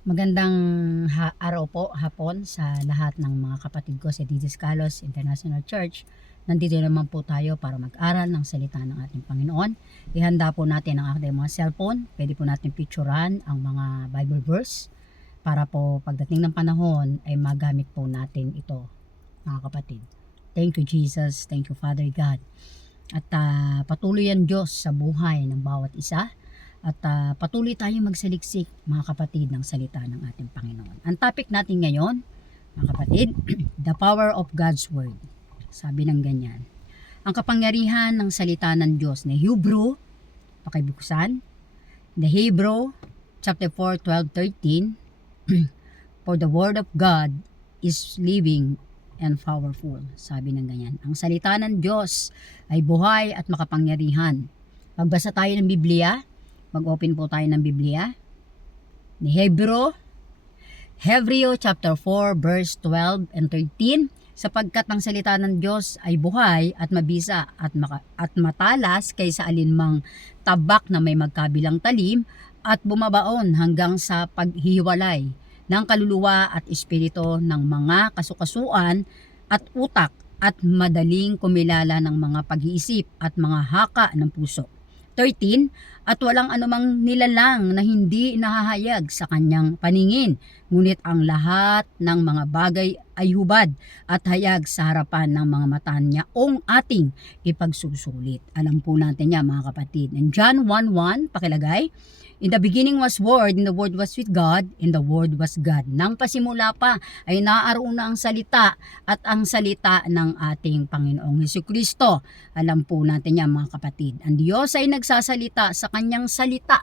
Magandang araw po, hapon sa lahat ng mga kapatid ko sa Jesus Carlos International Church. Nandito naman po tayo para mag-aral ng salita ng ating Panginoon. Ihanda po natin ang ating mga cellphone. Pwede po natin picturean ang mga Bible verse para po pagdating ng panahon ay magamit po natin ito, mga kapatid. Thank you Jesus, thank you Father God. At patuloy yan Diyos sa buhay ng bawat isa. At patuloy tayong magsaliksik, mga kapatid, ng salita ng ating Panginoon. Ang topic natin ngayon, mga kapatid, the power of God's Word. Sabi ng ganyan, ang kapangyarihan ng salita ng Diyos na Hebrew, pakibuksan, the Hebrew, chapter 4, 12, 13, for the Word of God is living and powerful. Sabi ng ganyan, ang salita ng Diyos ay buhay at makapangyarihan. Magbasa tayo ng Biblia. Mag-open po tayo ng Biblia. Ni Hebreo chapter 4 verse 12 and 13. Sapagkat ang salita ng Diyos ay buhay at mabisa at matalas kaysa alinmang tabak na may magkabilang talim at bumabaon hanggang sa paghihiwalay ng kaluluwa at espiritu ng mga kasukasuan at utak at madaling kumilala ng mga pag-iisip at mga haka ng puso. 13, at walang anumang nilalang na hindi nahahayag sa kanyang paningin, ngunit ang lahat ng mga bagay ay hubad at hayag sa harapan ng mga mata niya ong ating ipagsusulit. Alam po natin yan, mga kapatid. In John 1:1, pakilagay, in the beginning was Word, and the Word was with God, and the Word was God. Nang pasimula pa ay naaroon na ang salita at ang salita ng ating Panginoong Hesukristo. Alam po natin yan, mga kapatid. Ang Diyos ay nagsasalita sa kanyang salita.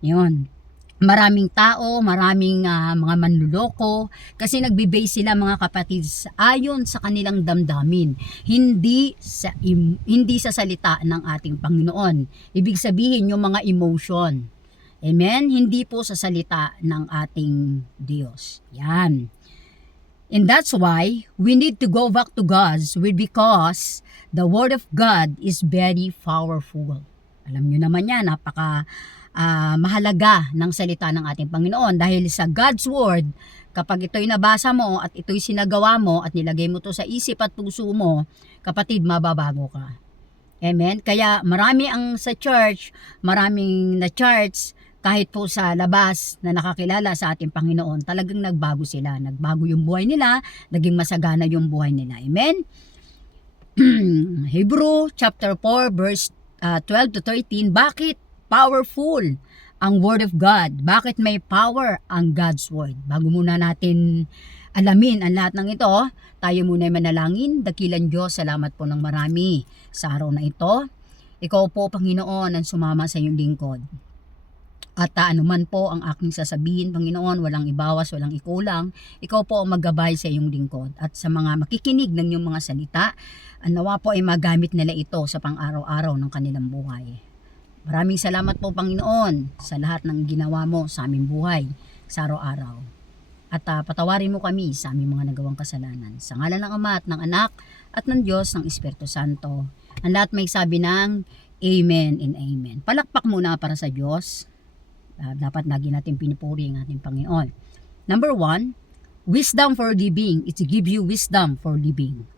Yun. Maraming tao, maraming mga manluloko kasi nagbe-base sila, mga kapatid, ayon sa kanilang damdamin, hindi sa salita ng ating Panginoon. Ibig sabihin yung mga emotion. Amen? Hindi po sa salita ng ating Diyos. Yan. And that's why we need to go back to God's word, because the Word of God is very powerful. Alam nyo naman yan, napaka mahalaga ng salita ng ating Panginoon, dahil sa God's Word, kapag ito'y nabasa mo at ito'y sinagawa mo at nilagay mo to sa isip at puso mo, kapatid, mababago ka. Amen? Kaya marami ang sa church, maraming na church, kahit po sa labas na nakakilala sa ating Panginoon, talagang nagbago sila. Nagbago yung buhay nila, naging masagana yung buhay nila. Amen? Hebrew chapter 4 verse 12 to 13, bakit powerful ang Word of God? Bakit may power ang God's Word? Bago muna natin alamin ang lahat ng ito, tayo muna ay manalangin. Dakilang Diyos, salamat po ng marami sa araw na ito. Ikaw po, Panginoon, ang sumama sa iyong lingkod. At anuman po ang aking sasabihin, Panginoon, walang ibawas, walang ikulang. Ikaw po ang maggabay sa iyong lingkod. At sa mga makikinig ng iyong mga salita, nawa po ay magamit nila ito sa pang-araw-araw ng kanilang buhay. Maraming salamat po, Panginoon, sa lahat ng ginawa mo sa aming buhay sa araw-araw. At patawarin mo kami sa aming mga nagawang kasalanan. Sa ngalan ng Ama at ng Anak at ng Diyos ng Espiritu Santo. Ang lahat may sabi ng Amen and Amen. Palakpak muna para sa Diyos. Dapat lagi natin pinupuri ang ating Panginoon. Number 1, wisdom for living. It's give you wisdom for living.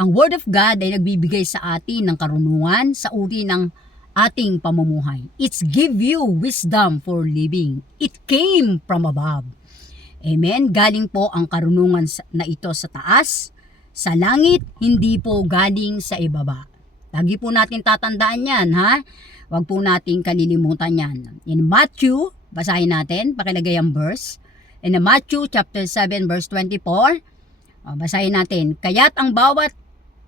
Ang Word of God ay nagbibigay sa atin ng karunungan sa uri ng ating pamumuhay. It's give you wisdom for living. It came from above. Amen? Galing po ang karunungan na ito sa taas, sa langit, hindi po galing sa ibaba. Lagi po natin tatandaan yan, ha? Huwag po natin kalilimutan yan. In Matthew, basahin natin, pakilagay ang verse. In Matthew chapter 7 verse 24, basahin natin. Kaya't ang bawat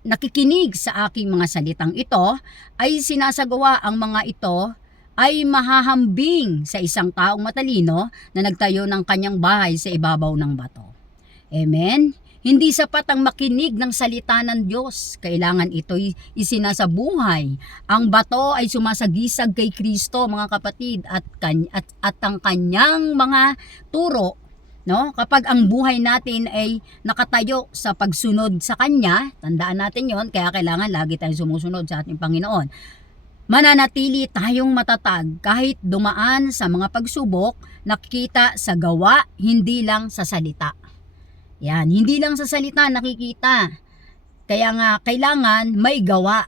nakikinig sa aking mga salitang ito ay sinasagawa, ang mga ito ay mahahambing sa isang taong matalino na nagtayo ng kanyang bahay sa ibabaw ng bato. Amen? Hindi sapat ang makinig ng salita ng Diyos. Kailangan ito'y isinasabuhay. Ang bato ay sumasagisag kay Kristo, mga kapatid, at ang kanyang mga turo. No? Kapag ang buhay natin ay nakatayo sa pagsunod sa Kanya, tandaan natin yon, kaya kailangan lagi tayong sumusunod sa ating Panginoon. mananatili tayong matatag kahit dumaan sa mga pagsubok, nakikita sa gawa, hindi lang sa salita. Yan, hindi lang sa salita nakikita. Kaya nga, kailangan may gawa.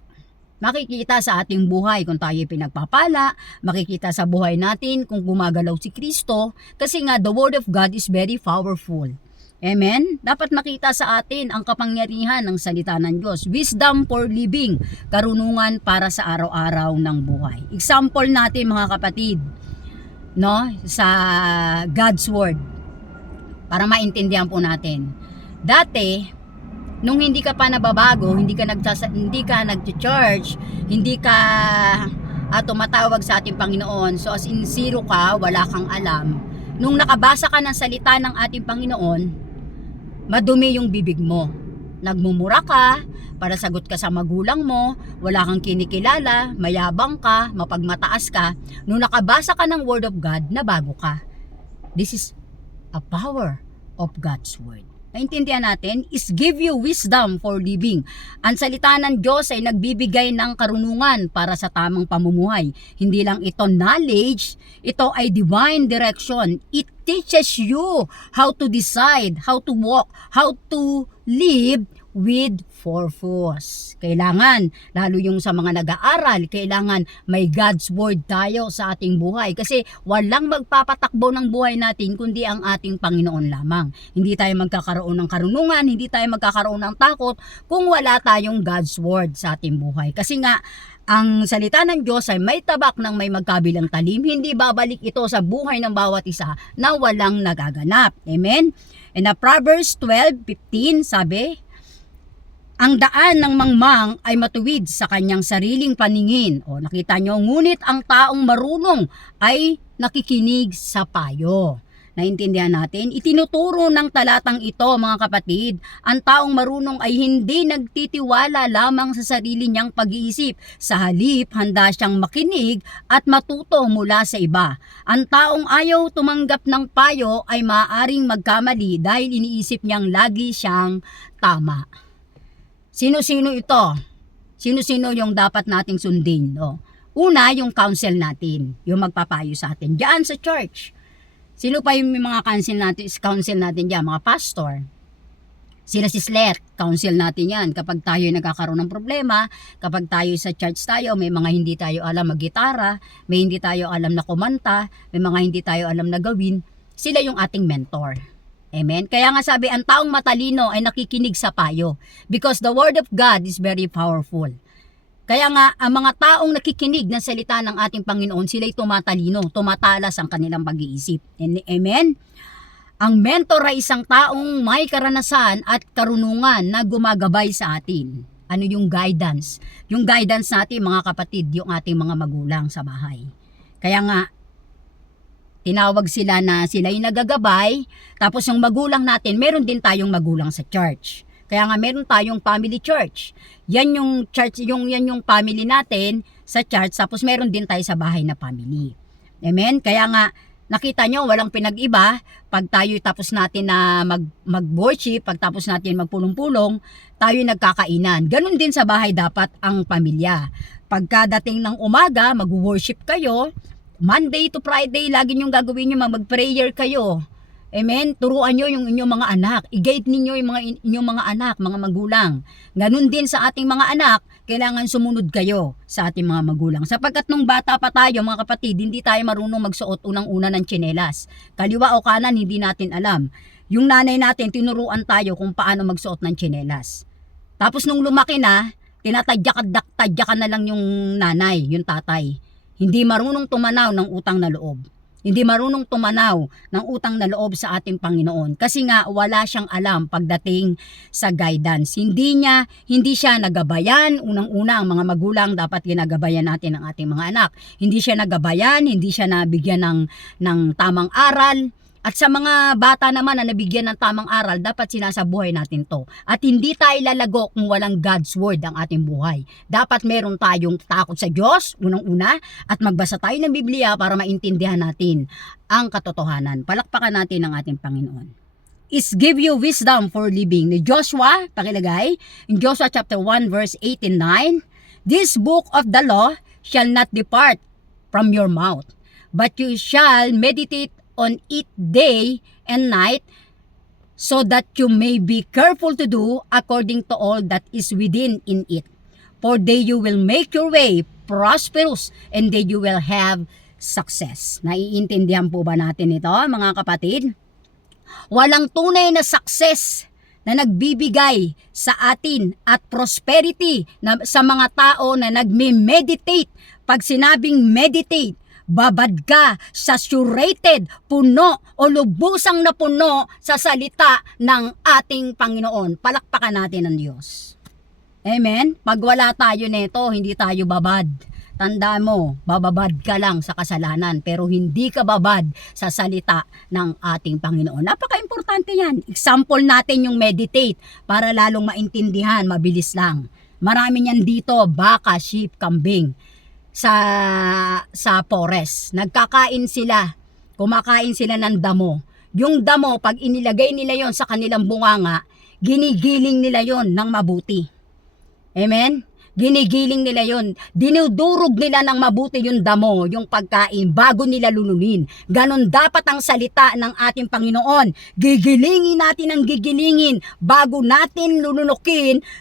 Makikita sa ating buhay kung tayo pinagpapala, makikita sa buhay natin kung gumagalaw si Kristo, kasi nga the Word of God is very powerful. Amen? Dapat makita sa atin ang kapangyarihan ng salita ng Diyos. Wisdom for living, karunungan para sa araw-araw ng buhay. Example natin mga kapatid, no, sa God's Word, para maintindihan po natin. Dati, nung hindi ka pa nababago, hindi ka nag-church, hindi ka tumatawag sa ating Panginoon, so as in zero ka, wala kang alam. Nung nakabasa ka ng salita ng ating Panginoon, madumi yung bibig mo. Nagmumura ka, para sagot ka sa magulang mo, wala kang kinikilala, mayabang ka, mapagmataas ka. Nung nakabasa ka ng Word of God, nabago ka. This is a power of God's Word. Naintindihan natin, is give you wisdom for living. Ang salita ng Diyos ay nagbibigay ng karunungan para sa tamang pamumuhay. Hindi lang ito knowledge, ito ay divine direction. It teaches you how to decide, how to walk, how to live with purpose. Kailangan, lalo yung sa mga nag-aaral, kailangan may God's Word tayo sa ating buhay. Kasi walang magpapatakbo ng buhay natin kundi ang ating Panginoon lamang. Hindi tayo magkakaroon ng karunungan, hindi tayo magkakaroon ng takot kung wala tayong God's Word sa ating buhay. Kasi nga, ang salita ng Diyos ay may tabak ng may magkabilang talim, hindi babalik ito sa buhay ng bawat isa na walang nagaganap. Amen? And Proverbs 12:15 sabi, ang daan ng mangmang ay matuwid sa kanyang sariling paningin. O nakita nyo, ngunit ang taong marunong ay nakikinig sa payo. Naintindihan natin? Itinuturo ng talatang ito mga kapatid, ang taong marunong ay hindi nagtitiwala lamang sa sarili niyang pag-iisip. Sa halip, handa siyang makinig at matuto mula sa iba. Ang taong ayaw tumanggap ng payo ay maaaring magkamali dahil iniisip niyang lagi siyang tama. Sino-sino ito? Sino-sino yung dapat nating sundin? No? Una, yung counsel natin, yung magpapayo sa atin. Diyan sa church. Sino pa yung mga counsel natin diyan? Mga pastor. Sila si Slet, counsel natin yan. Kapag tayo nagkakaroon ng problema, kapag tayo sa church tayo, may mga hindi tayo alam mag-gitara, may hindi tayo alam na kumanta, may mga hindi tayo alam na gawin, sila yung ating mentor. Amen? Kaya nga sabi, ang taong matalino ay nakikinig sa payo. Because the Word of God is very powerful. Kaya nga, ang mga taong nakikinig ng salita ng ating Panginoon, sila'y tumatalino, tumatalas ang kanilang pag-iisip. Amen? Ang mentor ay isang taong may karanasan at karunungan na gumagabay sa atin. Ano yung guidance? Yung guidance natin, mga kapatid, yung ating mga magulang sa bahay. Kaya nga, tinawag sila na sila yung nagagabay, tapos yung magulang natin, meron din tayong magulang sa church. Kaya nga meron tayong family church. Yan yung church, yan yung family natin sa church, tapos meron din tayo sa bahay na family. Amen? Kaya nga, nakita nyo, walang pinag-iba. Pag tayo tapos natin na mag-worship, pag tapos natin magpulong-pulong, tayo nagkakainan. Ganun din sa bahay dapat ang pamilya. Pagkadating ng umaga, mag-worship kayo, Monday to Friday, lagi nyo gagawin nyo, mag-prayer kayo. Amen? Turuan nyo yung inyong mga anak. I-guide ninyo yung inyong mga anak, mga magulang. Ganun din sa ating mga anak, kailangan sumunod kayo sa ating mga magulang. Sapagkat nung bata pa tayo, mga kapatid, hindi tayo marunong magsuot unang-una ng tsinelas. Kaliwa o kanan, hindi natin alam. Yung nanay natin, tinuruan tayo kung paano magsuot ng tsinelas. Tapos nung lumaki na, tinatadyakan na lang yung nanay, yung tatay. Hindi marunong tumanaw ng utang na loob. Hindi marunong tumanaw ng utang na loob sa ating Panginoon. Kasi nga wala siyang alam pagdating sa guidance. Hindi siya nagabayan. Unang-una ang mga magulang dapat ginagabayan natin ang ating mga anak. Hindi siya nagabayan, hindi siya nabigyan ng tamang aral. At sa mga bata naman na nabigyan ng tamang aral, dapat sinasabuhay natin to. At hindi tayo lalago kung walang God's Word ang ating buhay. Dapat meron tayong takot sa Diyos, unang-una, at magbasa tayo ng Biblia para maintindihan natin ang katotohanan. Palakpakan natin ang ating Panginoon. Is give you wisdom for living. Ni Joshua, pakilagay, in Joshua chapter 1 verse 8 and 9, this book of the law shall not depart from your mouth, but you shall meditate on it day and night, so that you may be careful to do according to all that is within in it. For then you will make your way prosperous, and then you will have success. Naiintindihan po ba natin ito, mga kapatid? Walang tunay na success na nagbibigay sa atin at prosperity na, sa mga tao na nagme-meditate. Pag sinabing meditate, babad ka, saturated, puno o lubusang na puno sa salita ng ating Panginoon. Palakpakan natin ang Diyos. Amen? Pag wala tayo nito, hindi tayo babad. Tandaan mo, bababad ka lang sa kasalanan, pero hindi ka babad sa salita ng ating Panginoon. Napaka-importante yan. Example natin yung meditate para lalong maintindihan, mabilis lang. Marami niyan dito, baka, sheep, kambing sa forest. Nagkakain sila, kumakain sila ng damo. Yung damo, pag inilagay nila yon sa kanilang bunganga, ginigiling nila yon ng mabuti. Amen? Ginigiling nila yon. Dinudurog nila ng mabuti yung damo, yung pagkain, bago nila lulunin. Ganon dapat ang salita ng ating Panginoon. Gigilingin natin ang gigilingin bago natin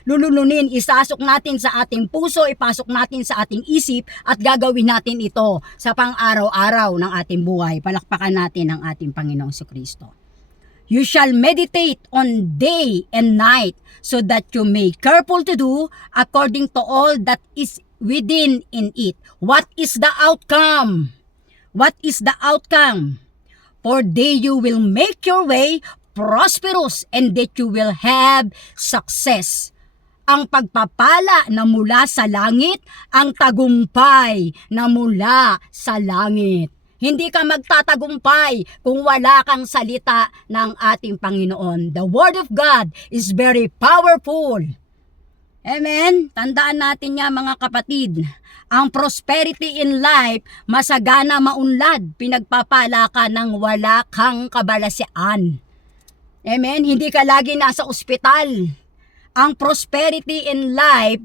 lulununin, isasok natin sa ating puso, ipasok natin sa ating isip, at gagawin natin ito sa pang-araw-araw ng ating buhay. Palakpakan natin ang ating Panginoong Kristo. You shall meditate on day and night, so that you may careful to do according to all that is within in it. What is the outcome? What is the outcome? For they you will make your way prosperous, and that you will have success. Ang pagpapala na mula sa langit, ang tagumpay na mula sa langit. Hindi ka magtatagumpay kung wala kang salita ng ating Panginoon. The Word of God is very powerful. Amen? Tandaan natin niya, mga kapatid. Ang prosperity in life, masagana maunlad, pinagpapala ka ng wala kang kabalasyan. Amen? Hindi ka lagi nasa ospital. Ang prosperity in life,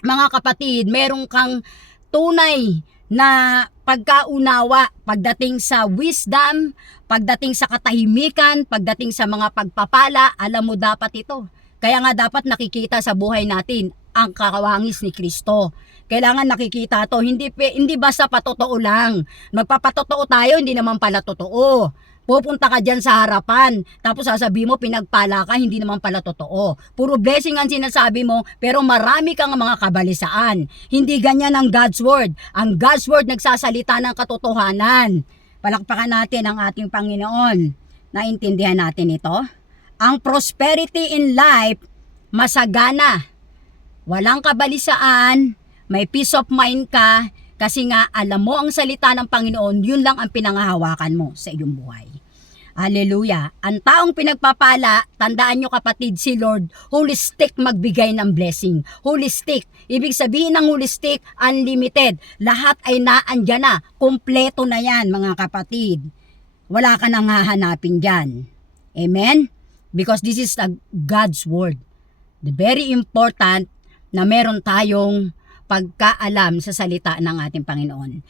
mga kapatid, meron kang tunay na pagkaunawa pagdating sa wisdom, pagdating sa katahimikan, pagdating sa mga pagpapala. Alam mo dapat ito. Kaya nga dapat nakikita sa buhay natin ang kakawangis ni Kristo. Kailangan nakikita to, hindi basta patotoo lang. Magpapatotoo tayo, hindi naman pala totoo. Pupunta ka dyan sa harapan, tapos sasabihin mo pinagpala ka, hindi naman pala totoo. Puro blessing ang sinasabi mo, pero marami kang mga kabalisaan. Hindi ganyan ang God's Word. Ang God's Word nagsasalita ng katotohanan. Palakpakan natin ang ating Panginoon. Naintindihan natin ito? Ang prosperity in life, masagana. Walang kabalisaan, may peace of mind ka, kasi nga alam mo ang salita ng Panginoon, yun lang ang pinangahawakan mo sa iyong buhay. Hallelujah. Ang taong pinagpapala, tandaan nyo kapatid, si Lord, holistic magbigay ng blessing. Holistic. Ibig sabihin ng holistic, unlimited. Lahat ay naandyan na. Kompleto na yan, mga kapatid. Wala ka nang hahanapin dyan. Amen? Because this is God's Word. The very important na meron tayong pagkaalam sa salita ng ating Panginoon.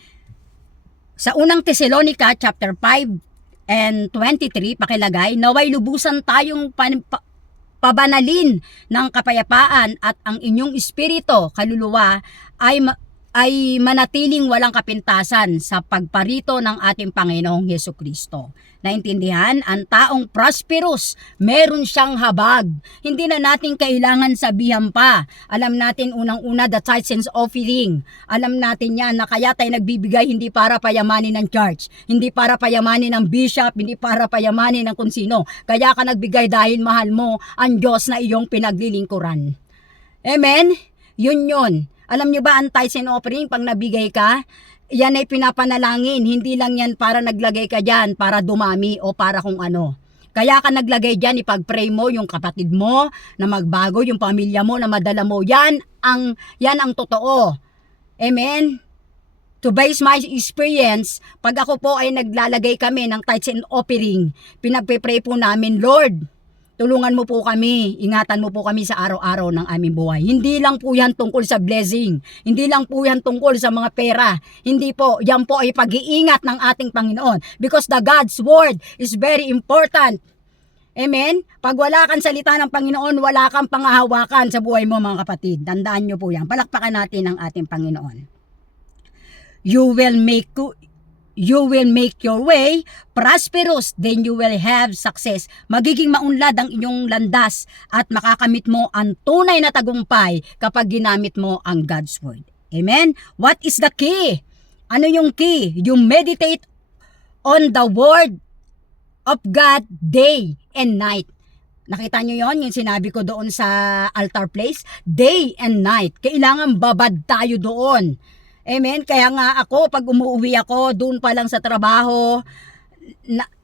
Sa unang Thessalonica chapter 5 and 23, pakilagay, naway lubusan tayong pabanalin ng kapayapaan, at ang inyong espiritu, kaluluwa, ay manatiling walang kapintasan sa pagparito ng ating Panginoong Hesukristo. Naintindihan? Ang taong prosperous, meron siyang habag. Hindi na natin kailangan sabihan pa. Alam natin unang-una the tithes and offering. Alam natin yan na kaya tayo nagbibigay hindi para payamanin ng church, hindi para payamanin ng bishop, hindi para payamanin ng kung sino. Kaya ka nagbigay dahil mahal mo ang Diyos na iyong pinaglilingkuran. Amen? Yun. Alam nyo ba ang tithes and offering, pag nabigay ka, yan ay pinapanalangin. Hindi lang yan para naglagay ka dyan, para dumami o para kung ano. Kaya ka naglagay dyan, ipag-pray mo yung kapatid mo na magbago, yung pamilya mo na madala mo. Yan ang totoo. Amen? To base my experience, pag ako po ay naglalagay kami ng tithes and offering, pinagpe-pray po namin, Lord, Tulungan mo po kami, ingatan mo po kami sa araw-araw ng aming buhay. Hindi lang po yan tungkol sa blessing. Hindi lang po yan tungkol sa mga pera. Hindi po, yan po ay pag-iingat ng ating Panginoon. Because the God's Word is very important. Amen? Pag wala kang salita ng Panginoon, wala kang pangahawakan sa buhay mo mga kapatid. Tandaan nyo po yan. Palakpakan natin ang ating Panginoon. You will make your way prosperous, then you will have success. Magiging maunlad ang inyong landas at makakamit mo ang tunay na tagumpay kapag ginamit mo ang God's Word. Amen? What is the key? Ano yung key? You meditate on the Word of God day and night. Nakita nyo yon, yung sinabi ko doon sa altar place? Day and night. Kailangan babad tayo doon. Amen? Kaya nga ako, pag umuwi ako, doon pa lang sa trabaho,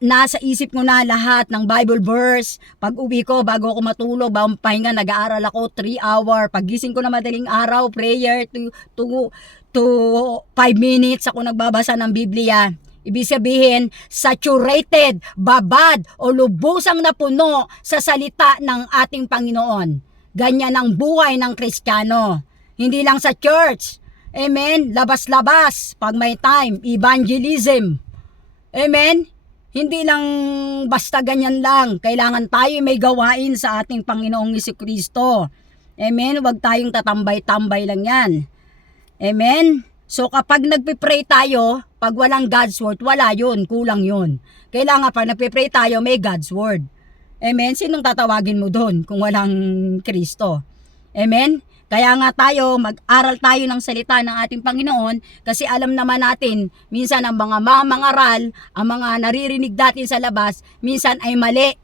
nasa isip ko na lahat ng Bible verse. Pag uwi ko, bago ako matulog, bago pahinga, nag-aaral ako 3 hour. Pag gising ko na madaling araw, prayer to 5 minutes ako nagbabasa ng Biblia. Ibig sabihin, saturated, babad, o lubusang napuno sa salita ng ating Panginoon. Ganyan ang buhay ng Kristiyano. Hindi lang sa church. Amen? Labas-labas, pag may time, evangelism. Amen? Hindi lang basta ganyan lang. Kailangan tayo may gawain sa ating Panginoong Jesucristo. Amen? Huwag tayong tatambay-tambay lang yan. Amen? So kapag nagpipray tayo, pag walang God's Word, wala yun, kulang yun. Kailangan pag nagpipray tayo, may God's Word. Amen? Sinong tatawagin mo doon kung walang Kristo? Amen? Kaya nga tayo, mag-aral tayo ng salita ng ating Panginoon kasi alam naman natin, minsan ang mga mangaral, ang mga naririnig natin sa labas, minsan ay mali.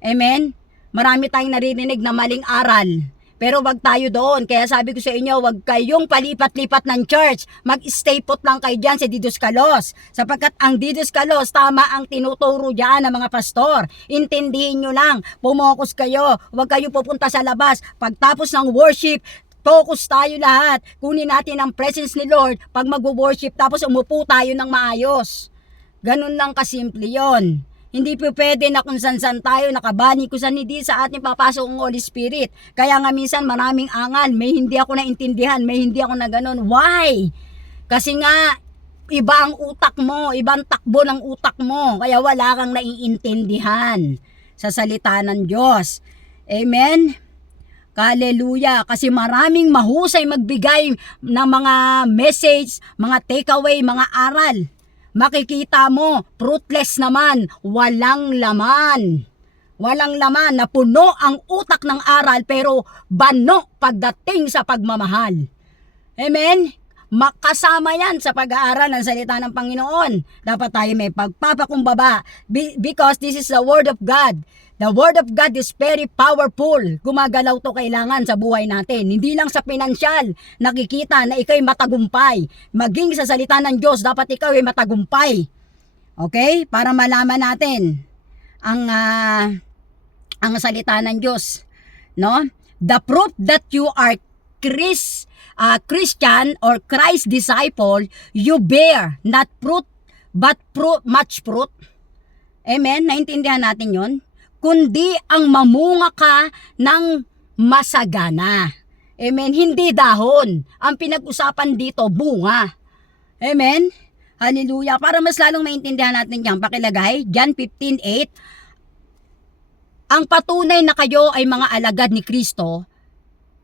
Amen? Marami tayong naririnig na maling aral. Pero wag tayo doon. Kaya sabi ko sa inyo, wag kayong palipat-lipat ng church. Mag-stay put lang kayo dyan sa Didaskalos. Sapagkat ang Didaskalos, tama ang tinuturo dyan ng mga pastor. Intindihin nyo lang. Pumokus kayo. Wag kayo pupunta sa labas. Pagtapos ng worship, focus tayo lahat. Kunin natin ang presence ni Lord pag mag-worship. Tapos umupo tayo ng maayos. Ganun lang kasimple yon. Hindi po pwede na kung san-san tayo nakabani ko hindi sa ating papasok ang Holy Spirit. Kaya nga minsan maraming angal, may hindi ako naintindihan, may hindi ako na ganun. Why? Kasi nga, iba ang utak mo, ibang takbo ng utak mo, kaya wala kang naiintindihan sa salita ng Diyos. Amen? Hallelujah! Kasi maraming mahusay magbigay ng mga message, mga takeaway, mga aral. Makikita mo, fruitless naman, walang laman. Walang laman, napuno ang utak ng aral pero bano pagdating sa pagmamahal. Amen? Makasama yan sa pag-aaral ng salita ng Panginoon. Dapat tayo may pagpapakumbaba because this is the Word of God. The Word of God is very powerful. Gumagalaw to kailangan sa buhay natin. Hindi lang sa pinansyal. Nakikita na ikaw'y matagumpay. Maging sa salita ng Diyos, dapat ikaw ay matagumpay. Okay? Para malaman natin ang salita ng Diyos. No? The proof that you are Christian or Christ disciple, you bear not fruit, but much fruit. Amen? Naintindihan natin yon? Kundi ang mamunga ka ng masagana. Amen? Hindi dahon. Ang pinag-usapan dito, bunga. Amen? Hallelujah. Para mas lalong maintindihan natin yan, pakilagay, John 15:8, ang patunay na kayo ay mga alagad ni Kristo,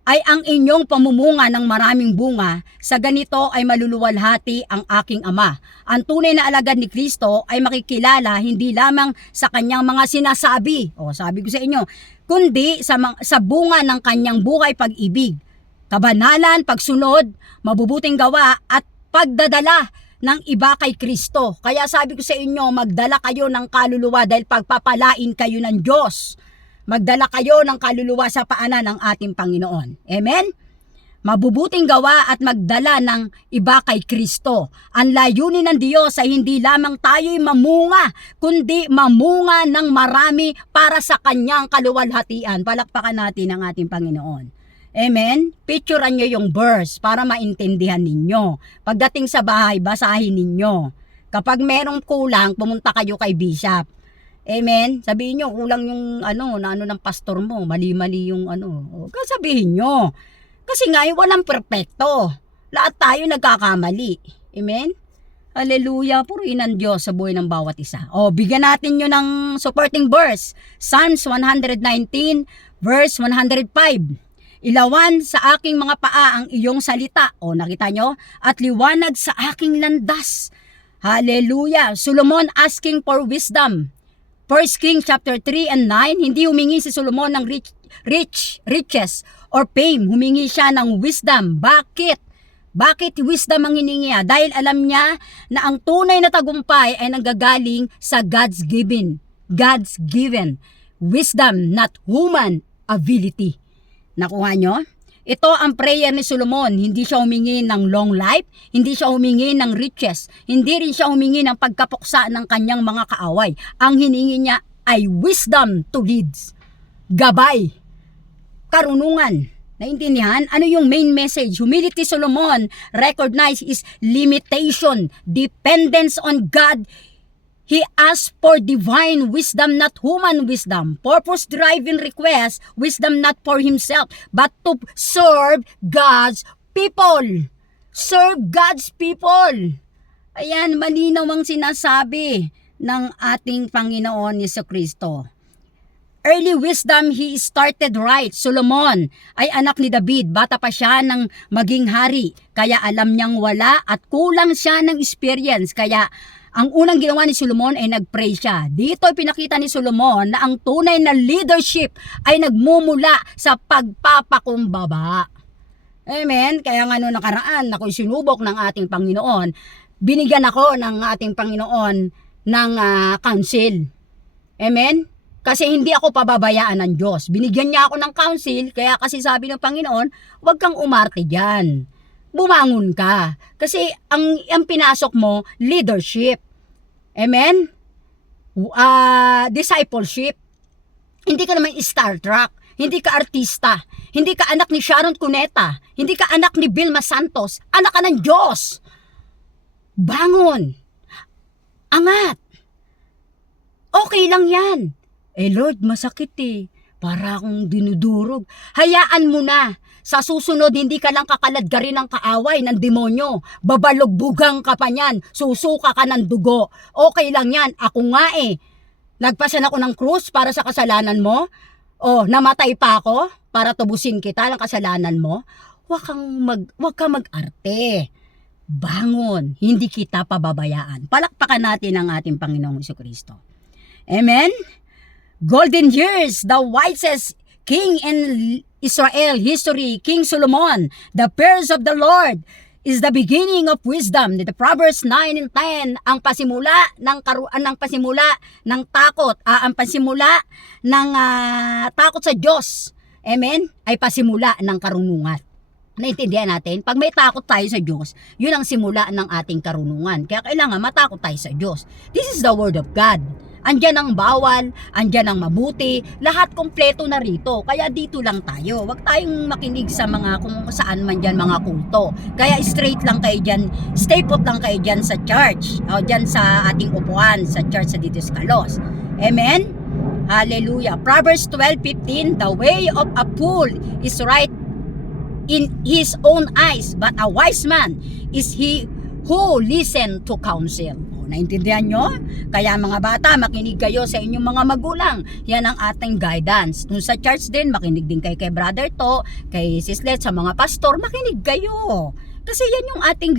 ay ang inyong pamumunga ng maraming bunga, sa ganito ay maluluwalhati ang aking Ama. Ang tunay na alagad ni Kristo ay makikilala hindi lamang sa kanyang mga sinasabi, sabi ko sa inyo, kundi sa bunga ng kanyang buhay pag-ibig, kabanalan, pagsunod, mabubuting gawa at pagdadala ng iba kay Kristo. Kaya sabi ko sa inyo, magdala kayo ng kaluluwa dahil pagpapalain kayo ng Diyos. Magdala kayo ng kaluluwa sa paanan ng ating Panginoon. Amen? Mabubuting gawa at magdala ng iba kay Kristo. Ang layunin ng Diyos ay hindi lamang tayo'y mamunga, kundi mamunga ng marami para sa kanyang kaluwalhatian. Palakpakan natin ang ating Panginoon. Amen? Picturean nyo yung verse para maintindihan ninyo. Pagdating sa bahay, basahin ninyo. Kapag merong kulang, pumunta kayo kay Bishop. Amen? Sabihin nyo, kulang yung ng pastor mo, mali-mali yung O, sabihin nyo. Kasi nga, walang perpekto. Lahat tayo nagkakamali. Amen? Hallelujah, purihin ng Diyos sa buhay ng bawat isa. O, bigyan natin nyo ng supporting verse. Psalms 119, verse 105. Ilawan sa aking mga paa ang iyong salita. O, nakita nyo? At liwanag sa aking landas. Hallelujah. Solomon asking for wisdom. 1 Kings chapter 3 and 9, hindi humingi si Solomon ng riches or fame. Humingi siya ng wisdom. Bakit? Bakit wisdom ang hiningi niya? Dahil alam niya na ang tunay na tagumpay ay nanggagaling sa God's given. God's given. Wisdom, not human ability. Nakuha nyo? Ito ang prayer ni Solomon. Hindi siya humingi ng long life, hindi siya humingi ng riches, hindi rin siya humingi ng pagkapuksa ng kanyang mga kaaway. Ang hiningi niya ay wisdom to lead. Gabay, karunungan. Naintindihan? Ano yung main message? Humility Solomon recognize is limitation, dependence on God. He asked for divine wisdom, not human wisdom. Purpose-driven request, wisdom not for himself, but to serve God's people. Serve God's people. Ayan, malinaw ang sinasabi ng ating Panginoon Jesucristo. Early wisdom, he started right. Solomon ay anak ni David. Bata pa siya ng maging hari. Kaya alam niyang wala at kulang siya ng experience. Kaya ang unang ginawa ni Solomon ay nag-pray siya. Dito ay pinakita ni Solomon na ang tunay na leadership ay nagmumula sa pagpapakumbaba. Amen? Kaya nga noong nakaraan, ako'y sinubok ng ating Panginoon. Binigyan ako ng ating Panginoon ng counsel. Amen? Kasi hindi ako pababayaan ng Diyos. Binigyan niya ako ng counsel, kaya kasi sabi ng Panginoon, huwag kang umarte dyan. Bumangon ka. Kasi ang pinasok mo, leadership. Amen? Discipleship. Hindi ka naman Star Trek. Hindi ka artista. Hindi ka anak ni Sharon Cuneta. Hindi ka anak ni Vilma Santos. Anak ka ng Diyos. Bangon. Angat. Okay lang yan. Lord, masakit Para akong dinudurog. Hayaan mo na. Sa susunod, hindi ka lang kakaladgarin ng kaaway ng demonyo. Babalugbugang ka pa niyan. Susuka ka ng dugo. Okay lang yan. Ako nga Nagpasan ako ng krus para sa kasalanan mo. Namatay pa ako para tubusin kita ng kasalanan mo. Huwag kang mag-arte. Bangon. Hindi kita pababayaan. Palakpakan natin ang ating Panginoong Jesucristo. Amen? Golden years, the wisest king in Israel history, King Solomon, the prayers of the Lord is the beginning of wisdom. The Proverbs 9 and 10, ang pasimula ng takot, ang pasimula ng takot sa Diyos. Amen? Ay pasimula ng karunungan. Naintindihan natin? Pag may takot tayo sa Diyos, yun ang simula ng ating karunungan. Kaya kailangan matakot tayo sa Diyos. This is the word of God. Andyan ang bawal, andyan ang mabuti, lahat kompleto na rito. Kaya dito lang tayo. Huwag tayong makinig sa mga kung saan man dyan mga kulto. Kaya straight lang kayo dyan, stay put lang kayo dyan sa church. O dyan sa ating upuan, sa church sa Dioscalos. Amen? Hallelujah. Proverbs 12:15, the way of a fool is right in his own eyes, but a wise man is he who listen to counsel. Naintindihan nyo? Kaya mga bata, makinig kayo sa inyong mga magulang. Yan ang ating guidance. Kung sa church din, makinig din kayo kay Brother To, kay Sislet, sa mga pastor, makinig kayo. Kasi yan yung ating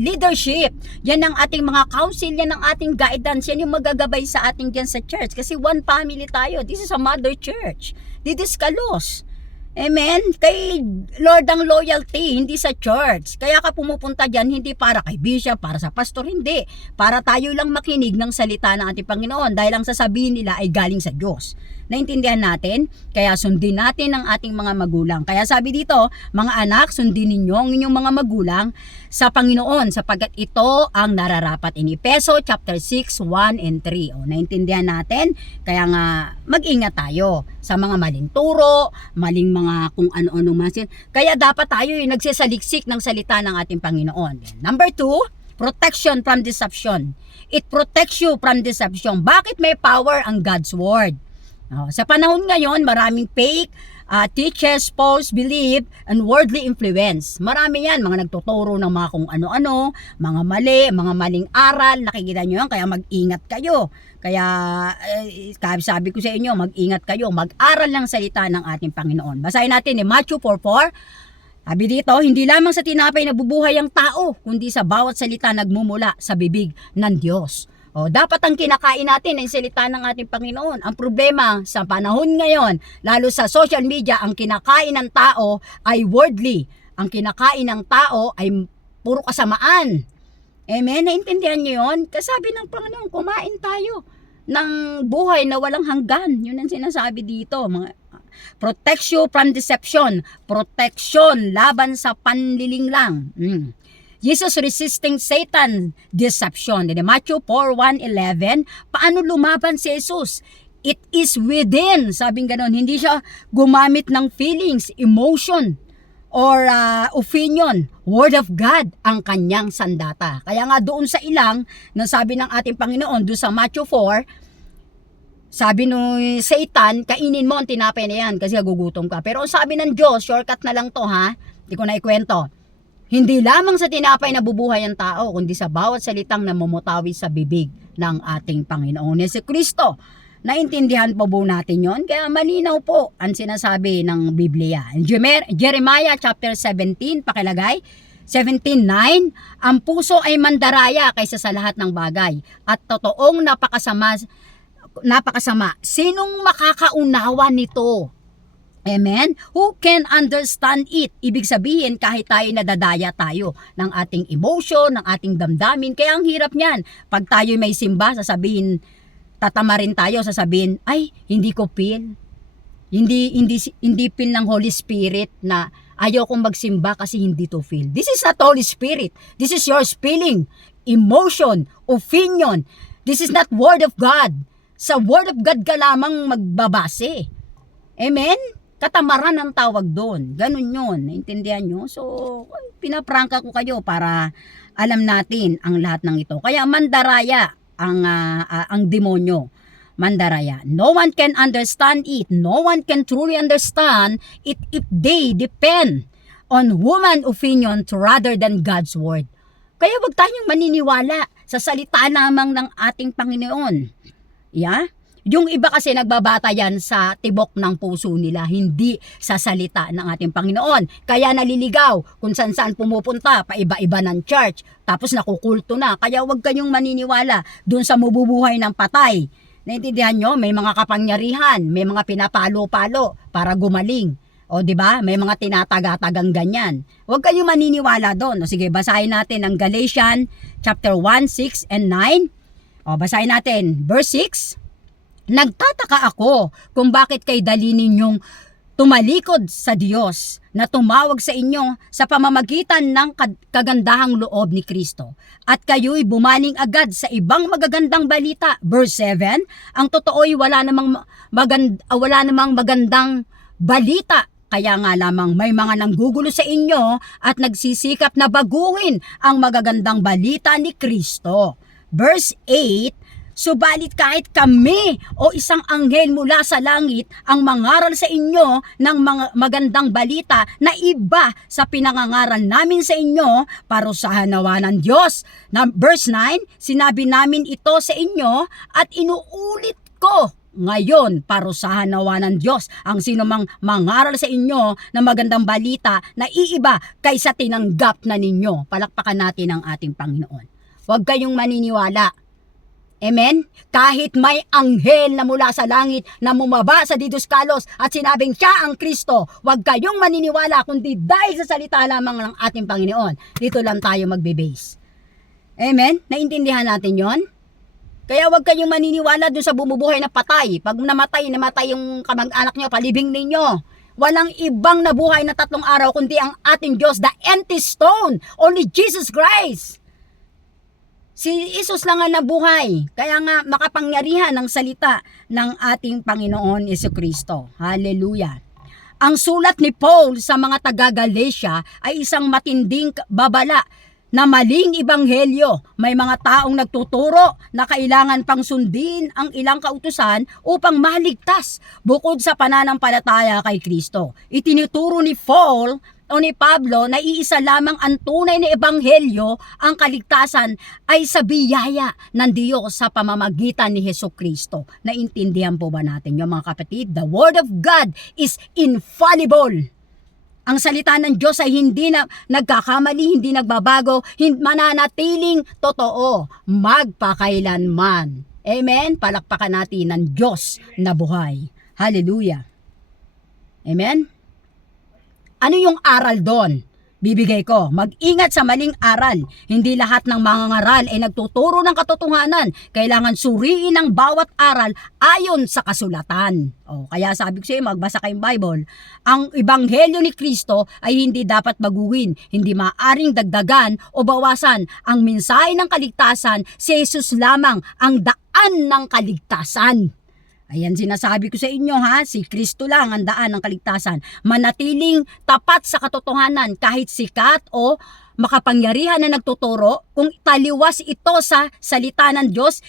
leadership. Yan ang ating mga counsel, yan ang ating guidance. Yan yung magagabay sa ating dyan sa church. Kasi one family tayo. This is a mother church. Dioscalos. Amen? Kay Lord ang loyalty, hindi sa church. Kaya ka pumupunta dyan, hindi para kay bishop, para sa pastor, hindi. Para tayo lang makinig ng salita ng ating Panginoon dahil ang sasabihin nila ay galing sa Diyos. Naintindihan natin? Kaya sundin natin ang ating mga magulang. Kaya sabi dito, mga anak, sundin ninyo ang inyong mga magulang sa Panginoon sapagkat ito ang nararapat. In Efeso chapter 6, 1 and 3. Naintindihan natin? Kaya nga, mag-ingat tayo sa mga maling turo, maling mga kung ano-ano masin. Kaya dapat tayo yung nagsasaliksik ng salita ng ating Panginoon. Number 2, Protection from deception. It protects you from deception. Bakit may power ang God's Word? Sa panahon ngayon, maraming fake teachers, false belief, and worldly influence. Marami yan, mga nagtuturo ng mga kung ano-ano, mga mali, mga maling aral, nakikita nyo yan, kaya mag-ingat kayo. Kaya sabi ko sa inyo, mag-ingat kayo, mag-aral ng salita ng ating Panginoon. Basahin natin Matthew 4:4. Sabi dito, hindi lamang sa tinapay nabubuhay ang tao, kundi sa bawat salita nagmumula sa bibig ng Diyos. Dapat ang kinakain natin ay salita ng ating Panginoon. Ang problema sa panahon ngayon, lalo sa social media, ang kinakain ng tao ay worldly. Ang kinakain ng tao ay puro kasamaan. Amen? Naintindihan niyo yun? Kasabi ng Panginoon, kumain tayo ng buhay na walang hanggan. Yun ang sinasabi dito. Protect you from deception. Protection laban sa panliling lang. Jesus resisting Satan deception. In Matthew 4:1-11, paano lumaban si Jesus? It is within, sabing ganon, hindi siya gumamit ng feelings, emotion, or opinion. Word of God ang kanyang sandata. Kaya nga doon sa ilang, nasabi ng ating Panginoon, doon sa Matthew 4, sabi ni Satan, kainin mo ang tinapay na yan kasi gugutom ka. Pero sabi ng Diyos, shortcut na lang to ha, hindi ko na ikwento. Hindi lamang sa tinapay nabubuhay ang tao, kundi sa bawat salitang namumutawi sa bibig ng ating Panginoon Jesucristo. Naintindihan po natin yon? Kaya malinaw po ang sinasabi ng Biblia. Jeremiah chapter 17, pakilagay, 17:9, ang puso ay mandaraya kaysa sa lahat ng bagay at totoong napakasama. Sinong makakaunawa nito? Amen? Who can understand it? Ibig sabihin, kahit tayo nadadaya tayo ng ating emotion, ng ating damdamin. Kaya ang hirap niyan. Pag tayo may simba, tatamarin tayo, sasabihin, ay, hindi ko feel. Hindi feel ng Holy Spirit na ayaw kong magsimba kasi hindi to feel. This is not Holy Spirit. This is your feeling, emotion, opinion. This is not Word of God. Sa Word of God ka lamang magbabase. Amen? Katamaran ang tawag doon. Ganun yun. Naintindihan nyo? So, pinaprangka ko kayo para alam natin ang lahat ng ito. Kaya mandaraya ang demonyo. Mandaraya. No one can understand it. No one can truly understand it if they depend on human opinion rather than God's word. Kaya wag tayong maniniwala sa salita lamang ng ating Panginoon. Yeah? Yung iba kasi nagbabata yan sa tibok ng puso nila, hindi sa salita ng ating Panginoon. Kaya naliligaw kung saan pumupunta, paiba-iba ng church, tapos nakukulto na. Kaya huwag kayong maniniwala dun sa mabubuhay ng patay. Naintindihan nyo? May mga kapangyarihan, may mga pinapalo-palo para gumaling. O di ba? May mga tinataga-tagang ganyan. Huwag kayong maniniwala doon. O sige, basahin natin ang Galatians chapter 1, 6 and 9. O basahin natin, verse 6. Nagtataka ako kung bakit kay dali ninyong tumalikod sa Diyos na tumawag sa inyo sa pamamagitan ng kagandahang loob ni Kristo. At kayo'y bumaling agad sa ibang magagandang balita. Verse 7, ang totoo'y wala namang magandang balita. Kaya nga lamang may mga nanggugulo sa inyo at nagsisikap na baguhin ang magagandang balita ni Kristo. Verse 8, subalit kahit kami o isang anghel mula sa langit ang mangaral sa inyo ng mga magandang balita na iba sa pinangangaral namin sa inyo, parusahan nawa ng Diyos. Verse 9, sinabi namin ito sa inyo at inuulit ko ngayon, parusahan nawa ng Diyos ang sinumang mangaral sa inyo ng magandang balita na iiba kaysa tinanggap na ninyo. Palakpakan natin ang ating Panginoon. Huwag kayong maniniwala. Amen? Kahit may anghel na mula sa langit na bumaba sa diduskalos at sinabing siya ang Kristo, huwag kayong maniniwala kundi dahil sa salita lamang ng ating Panginoon. Dito lang tayo magbe-base. Amen? Naintindihan natin yon? Kaya huwag kayong maniniwala dun sa bumubuhay na patay. Pag namatay yung kamag-anak nyo, palibing ninyo. Walang ibang nabuhay na 3 araw kundi ang ating Diyos, the empty stone, only Jesus Christ. Si Jesus lang ang nabuhay, kaya nga makapangyarihan ang salita ng ating Panginoon Jesucristo. Hallelujah. Ang sulat ni Paul sa mga taga-Galatia ay isang matinding babala na maling ebanghelyo. May mga taong nagtuturo na kailangan pang sundin ang ilang kautusan upang maligtas bukod sa pananampalataya kay Kristo. Itinuturo ni Paul o ni Pablo na iisa lamang ang tunay na ebanghelyo, ang kaligtasan ay sa biyaya ng Diyos sa pamamagitan ni Hesukristo. Naintindihan po ba natin yung mga kapatid? The Word of God is infallible. Ang salita ng Diyos ay hindi na nagkakamali, hindi nagbabago, mananatiling totoo, magpakailanman. Amen? Palakpakan natin ng Diyos na buhay. Hallelujah. Amen? Ano yung aral doon? Bibigay ko, mag-ingat sa maling aral. Hindi lahat ng mga ngaral ay nagtuturo ng katotohanan. Kailangan suriin ang bawat aral ayon sa kasulatan. Kaya sabi ko sa iyo, magbasa kayong Bible. Ang ebanghelyo ni Kristo ay hindi dapat baguhin. Hindi maaring dagdagan o bawasan. Ang mensahe ng kaligtasan, si Jesus lamang ang daan ng kaligtasan. Ayan sinasabi ko sa inyo si Kristo lang ang daan ng kaligtasan. Manatiling tapat sa katotohanan kahit sikat o makapangyarihan na nagtuturo. Kung taliwas ito sa salita ng Diyos,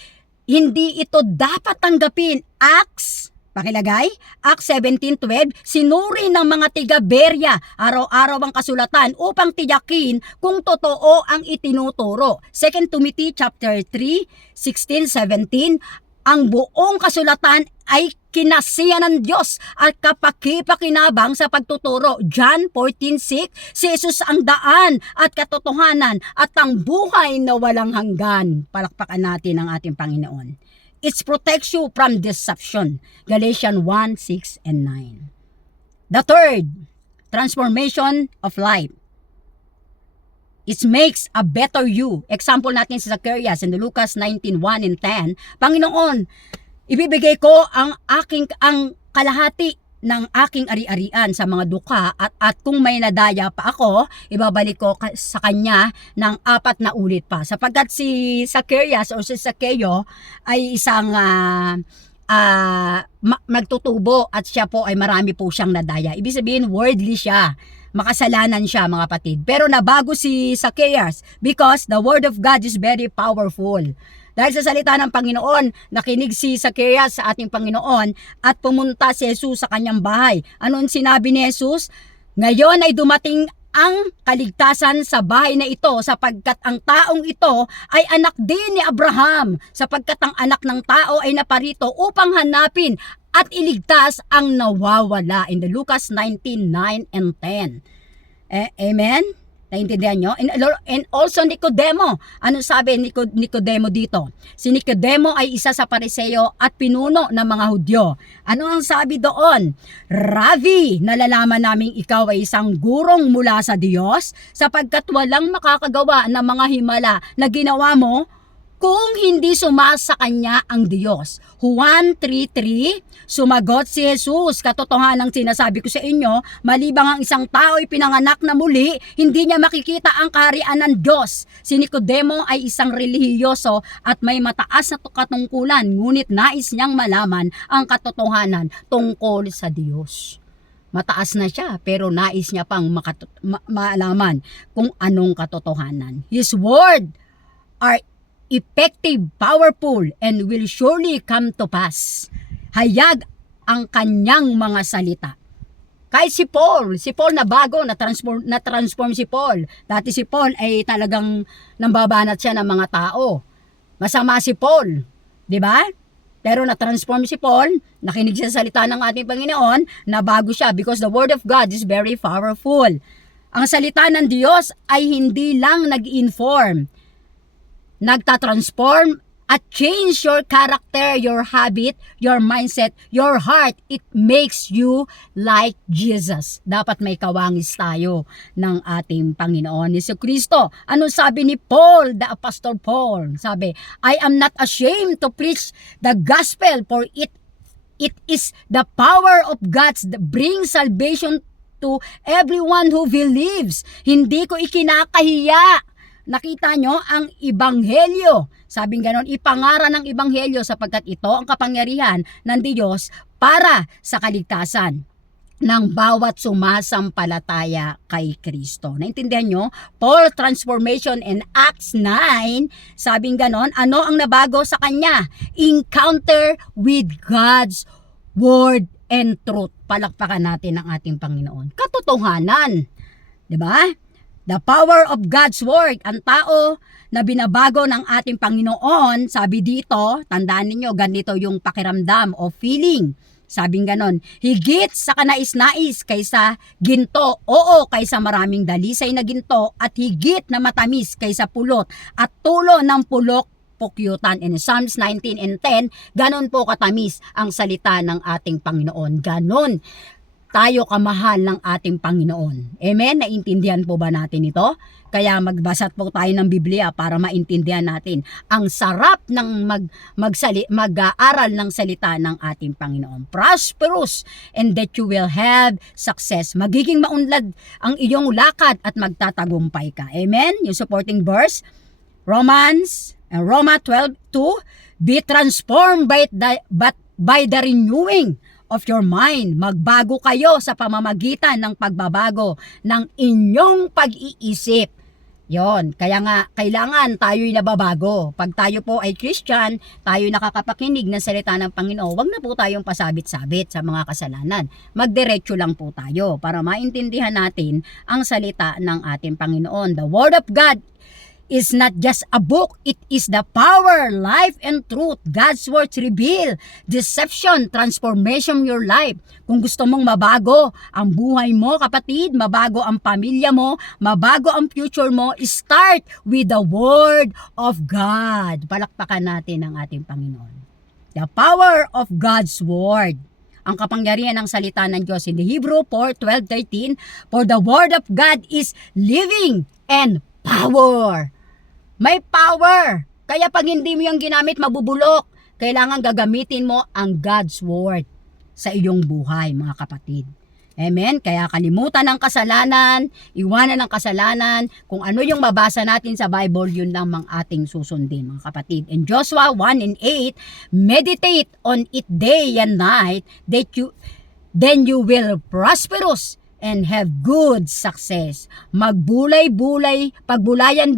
hindi ito dapat tanggapin. Acts 17:12, sinuri ng mga tiga-Berea araw-araw ang kasulatan upang tiyakin kung totoo ang itinuturo. 2 Timothy chapter 3:16-17, ang buong kasulatan ay kinasiya ng Diyos at kapakipakinabang sa pagtuturo. John 14:6, si Jesus ang daan at katotohanan at ang buhay na walang hanggan. Palakpakan natin ang ating Panginoon. It protects you from deception. Galatians 1:6 and 9. The third, transformation of life. It makes a better you. Example natin si Zacchaeus in Lucas 19:1 and 10. Panginoon, ibibigay ko ang kalahati ng aking ari-arian sa mga duka at kung may nadaya pa ako, ibabalik ko sa kanya ng 4 na ulit pa. Sapagkat si Zacchaeus o si Zaccheo ay isang nagtutubo at siya po ay marami po siyang nadaya. Ibig sabihin, worldly siya. Makasalanan siya, mga kapatid. Pero nabago si Zacchaeus because the word of God is very powerful. Dahil sa salita ng Panginoon, nakinig si Zacchaeus sa ating Panginoon at pumunta si Jesus sa kanyang bahay. Anong sinabi ni Jesus? Ngayon ay dumating ang kaligtasan sa bahay na ito sapagkat ang taong ito ay anak din ni Abraham, sapagkat ang anak ng tao ay naparito upang hanapin at iligtas ang nawawala. In the Lucas 19:9 and 10. Amen? Naintindihan nyo? And also Nicodemo. Ano sabi Nicodemo dito? Si Nicodemo ay isa sa Pariseo at pinuno ng mga Hudyo. Ano ang sabi doon? Rabi, nalalaman naming ikaw ay isang gurong mula sa Diyos sapagkat walang makakagawa ng mga himala na ginawa mo kung hindi sumasa kanya ang Diyos. Juan 3:3, sumagot si Jesus, katotohanan sinasabi ko sa inyo, malibang ang isang tao ay pinanganak na muli, hindi niya makikita ang kaharian ng Diyos. Si Nicodemo ay isang relihiyoso at may mataas na katungkulan, ngunit nais niyang malaman ang katotohanan tungkol sa Diyos. Mataas na siya pero nais niya pang malaman kung anong katotohanan. His word are effective, powerful, and will surely come to pass. Hayag ang kanyang mga salita. Kahit si Paul na bago, na-transform si Paul. Dati si Paul ay talagang nambabanat siya ng mga tao. Masama si Paul, di ba? Pero na-transform si Paul, nakinig siya sa salita ng ating Panginoon, nabago siya because the word of God is very powerful. Ang salita ng Diyos ay hindi lang nag-inform, nagtatransform at change your character, your habit, your mindset, your heart. It makes you like Jesus. Dapat may kawangis tayo ng ating Panginoon Jesucristo. Ano sabi ni Paul, the Apostle Paul? Sabi, I am not ashamed to preach the gospel, for it is the power of God that brings salvation to everyone who believes. Hindi ko ikinakahiya. Nakita nyo ang ebanghelyo. Sabing ganon, ipangaral ng ebanghelyo sapagkat ito ang kapangyarihan ng Diyos para sa kaligtasan. ng bawat sumasampalataya kay Kristo. Naintindihan nyo? Paul transformation in Acts 9, sabing ganon, ano ang nabago sa kanya? Encounter with God's Word and truth. Palakpakan natin ang ating Panginoon. Katotohanan. 'Di ba? The power of God's Word. Ang tao na binabago ng ating Panginoon, sabi dito, tandaan ninyo, ganito yung pakiramdam o feeling. Sabing ganon, higit sa kanais-nais kaysa ginto, oo, kaysa maraming dalisay na ginto, at higit na matamis kaysa pulot, at tulo ng pulok pukyutan. In Psalms 19 and 10, ganon po katamis ang salita ng ating Panginoon. Ganon tayo kamahal ng ating Panginoon. Amen? Naintindihan po ba natin ito? Kaya magbasa po tayo ng Biblia para maintindihan natin ang sarap ng mag-aaral ng salita ng ating Panginoon. Prosperous and that you will have success. Magiging maunlad ang iyong lakad at magtatagumpay ka. Amen? Yung supporting verse, Roma 12:2, be transformed by the renewing of your mind. Magbago kayo sa pamamagitan ng pagbabago ng inyong pag-iisip. Yon, kaya nga kailangan tayo'y nababago. Pag tayo po ay Christian, tayo nakakapakinig ng salita ng Panginoon, wag na po tayong pasabit-sabit sa mga kasalanan. Magdiretso lang po tayo para maintindihan natin ang salita ng ating Panginoon. The Word of God is not just a book, it is the power, life, and truth. God's words reveal deception, transformation your life. Kung gusto mong mabago ang buhay mo, kapatid, mabago ang pamilya mo, mabago ang future mo, start with the Word of God. Palakpakan natin ang ating Panginoon. The power of God's Word. Ang kapangyarihan ng salita ng Diyos in the Hebrew 4:12-13, for the Word of God is living and power. May power. Kaya pag hindi mo yung ginamit, mabubulok. Kailangan gagamitin mo ang God's Word sa iyong buhay, mga kapatid. Amen? Kaya kalimutan ng kasalanan, iwanan ng kasalanan, kung ano yung mabasa natin sa Bible, yun lang ang ating susundin, mga kapatid. In Joshua 1:8, meditate on it day and night, then you will prosperous and have good success. Pagbulay-bulayan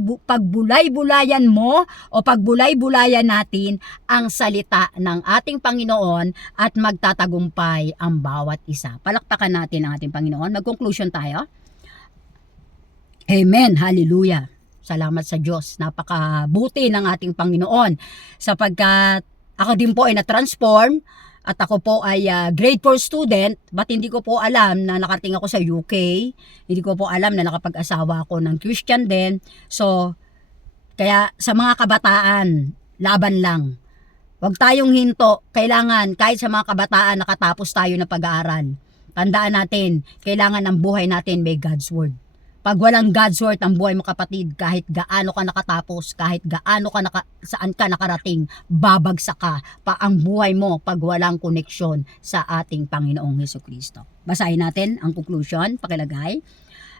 mo o pagbulay-bulayan natin ang salita ng ating Panginoon at magtatagumpay ang bawat isa. Palakpakan natin ang ating Panginoon. Mag-conclusion tayo. Amen. Hallelujah. Salamat sa Diyos. Napakabuti ng ating Panginoon sapagkat ako din po ay na-transform. At ako po ay grade 4 student, but hindi ko po alam na nakarating ako sa UK. Hindi ko po alam na nakapag-asawa ako ng Christian din. So, kaya sa mga kabataan, laban lang. Huwag tayong hinto. Kailangan, kahit sa mga kabataan, nakatapos tayo ng pag-aaral. Tandaan natin, kailangan ang buhay natin may God's Word. Pag walang God's Word ang buhay mo, kapatid, kahit gaano ka nakatapos, kahit gaano ka saan ka nakarating, babagsak ka pa ang buhay mo pag walang koneksyon sa ating Panginoong Hesukristo. Basahin natin ang conclusion, pakilagay.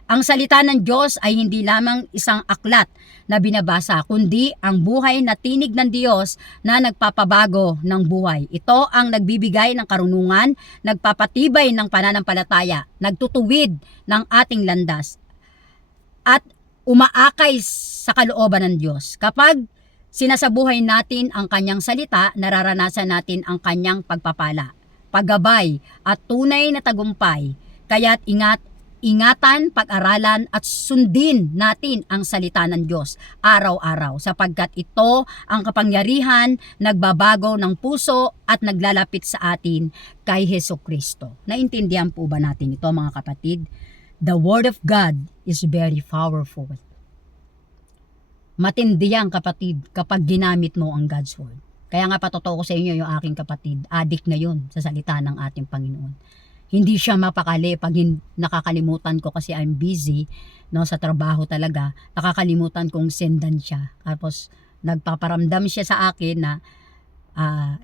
Ang salita ng Diyos ay hindi lamang isang aklat na binabasa, kundi ang buhay na tinig ng Diyos na nagpapabago ng buhay. Ito ang nagbibigay ng karunungan, nagpapatibay ng pananampalataya, nagtutuwid ng ating landas, at umaakay sa kalooban ng Diyos. Kapag sinasabuhay natin ang kanyang salita, nararanasan natin ang kanyang pagpapala, paggabay at tunay na tagumpay. Kaya't ingatan, pag-aralan at sundin natin ang salita ng Diyos araw-araw sapagkat ito ang kapangyarihan nagbabago ng puso at naglalapit sa atin kay Hesukristo. Naintindihan po ba natin ito, mga kapatid? The Word of God is very powerful. Matindi yan, kapatid, kapag ginamit mo ang God's Word. Kaya nga patotoo ko sa inyo, yung aking kapatid, addict na yun sa salita ng ating Panginoon. Hindi siya mapakali pag nakakalimutan ko kasi I'm busy, no, sa trabaho talaga. Nakakalimutan kong sendan siya. Tapos nagpaparamdam siya sa akin na,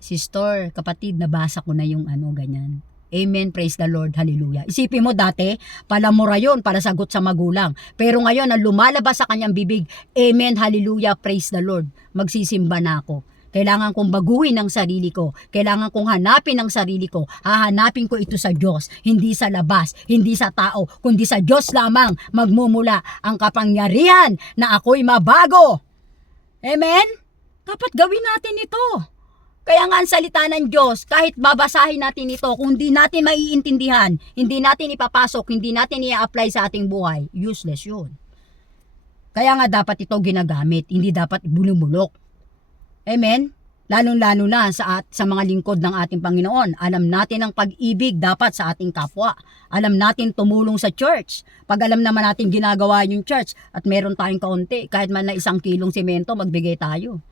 sister, kapatid, nabasa ko na yung ganyan. Amen, praise the Lord, hallelujah. Isipin mo dati, palamura yun para sagot sa magulang. Pero ngayon, ang lumalabas sa kanyang bibig, amen, hallelujah, praise the Lord. Magsisimba na ako. Kailangan kong baguhin ang sarili ko. Kailangan kong hanapin ang sarili ko. Hahanapin ko ito sa Diyos, hindi sa labas, hindi sa tao, kundi sa Diyos lamang magmumula ang kapangyarihan na ako'y mabago. Amen? Dapat gawin natin ito. Kaya nga ang salita ng Diyos, kahit babasahin natin ito, kung hindi natin maiintindihan, hindi natin ipapasok, hindi natin i-apply sa ating buhay, useless yun. Kaya nga dapat ito ginagamit, hindi dapat bulumulok. Amen? Lalong-lalo na sa mga lingkod ng ating Panginoon. Alam natin ang pag-ibig dapat sa ating kapwa. Alam natin tumulong sa church. Pag alam naman natin ginagawa yung church at meron tayong kaunti, kahit man na 1 kilong semento, magbigay tayo.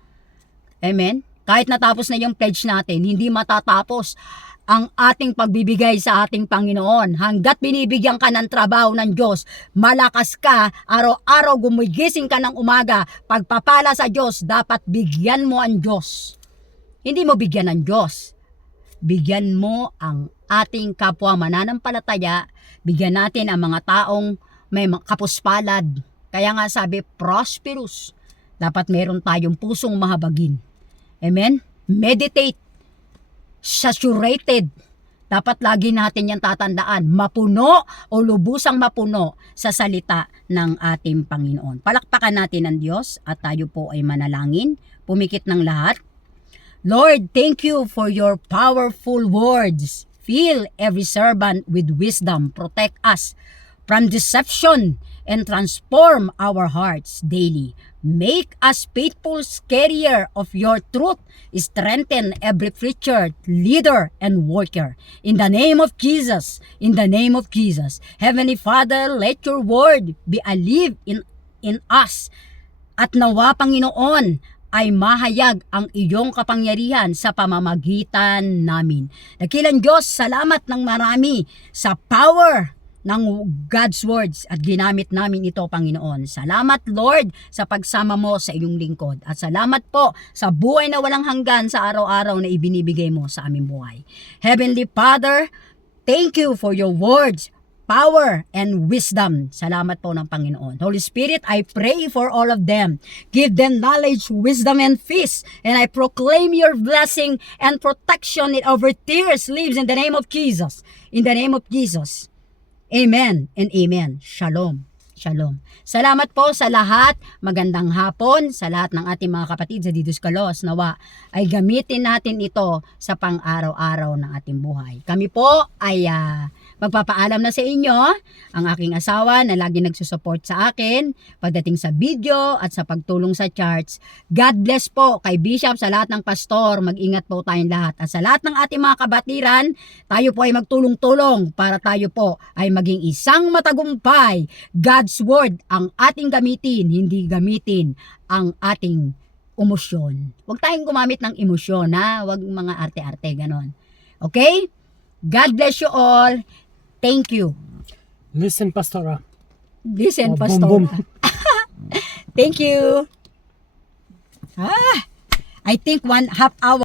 Amen? Kahit natapos na yung pledge natin, hindi matatapos ang ating pagbibigay sa ating Panginoon. Hanggat binibigyan ka ng trabaho ng Diyos, malakas ka, araw-araw gumigising ka ng umaga, pagpapala sa Diyos, dapat bigyan mo ang Diyos. Hindi mo bigyan ng Diyos. Bigyan mo ang ating kapwa mananampalataya, bigyan natin ang mga taong may kapuspalad. Kaya nga sabi, prosperous. Dapat meron tayong pusong mahabagin. Amen? Meditate. Saturated. Dapat lagi natin yan tatandaan. Mapuno o lubusang mapuno sa salita ng ating Panginoon. Palakpakan natin ang Diyos at tayo po ay manalangin. Pumikit ng lahat. Lord, thank you for your powerful words. Fill every servant with wisdom. Protect us from deception and transform our hearts daily. Make us faithful carrier of your truth. Strengthen every preacher, leader, and worker. In the name of Jesus. In the name of Jesus. Heavenly Father, let your word be alive in us. At nawa, Panginoon, ay mahayag ang iyong kapangyarihan sa pamamagitan namin. Dakilang Diyos, salamat ng marami sa power ng God's words at ginamit namin ito, Panginoon. Salamat, Lord, sa pagsama mo sa iyong lingkod. At salamat po sa buhay na walang hanggan sa araw-araw na ibinibigay mo sa aming buhay. Heavenly Father, thank you for your words, power, and wisdom. Salamat po ng Panginoon. Holy Spirit, I pray for all of them. Give them knowledge, wisdom, and peace. And I proclaim your blessing and protection over tears lives in the name of Jesus. In the name of Jesus. Amen and amen. Shalom. Shalom. Salamat po sa lahat. Magandang hapon sa lahat ng ating mga kapatid sa Diduskalos. Nawa ay gamitin natin ito sa pang-araw-araw ng ating buhay. Kami po ay magpapaalam na sa inyo, ang aking asawa na lagi nagsusupport sa akin pagdating sa video at sa pagtulong sa charts. God bless po kay Bishop, sa lahat ng pastor. Mag-ingat po tayong lahat. At sa lahat ng ating mga kabatiran, tayo po ay magtulong-tulong para tayo po ay maging isang matagumpay. God's word ang ating gamitin, hindi gamitin ang ating emosyon. Huwag tayong gumamit ng emosyon, ha? Huwag mga arte-arte, ganon. Okay? God bless you all. Thank you. Listen, Pastora. Listen, Oh, Pastor. boom, boom. Thank you. I think 1/2 hour.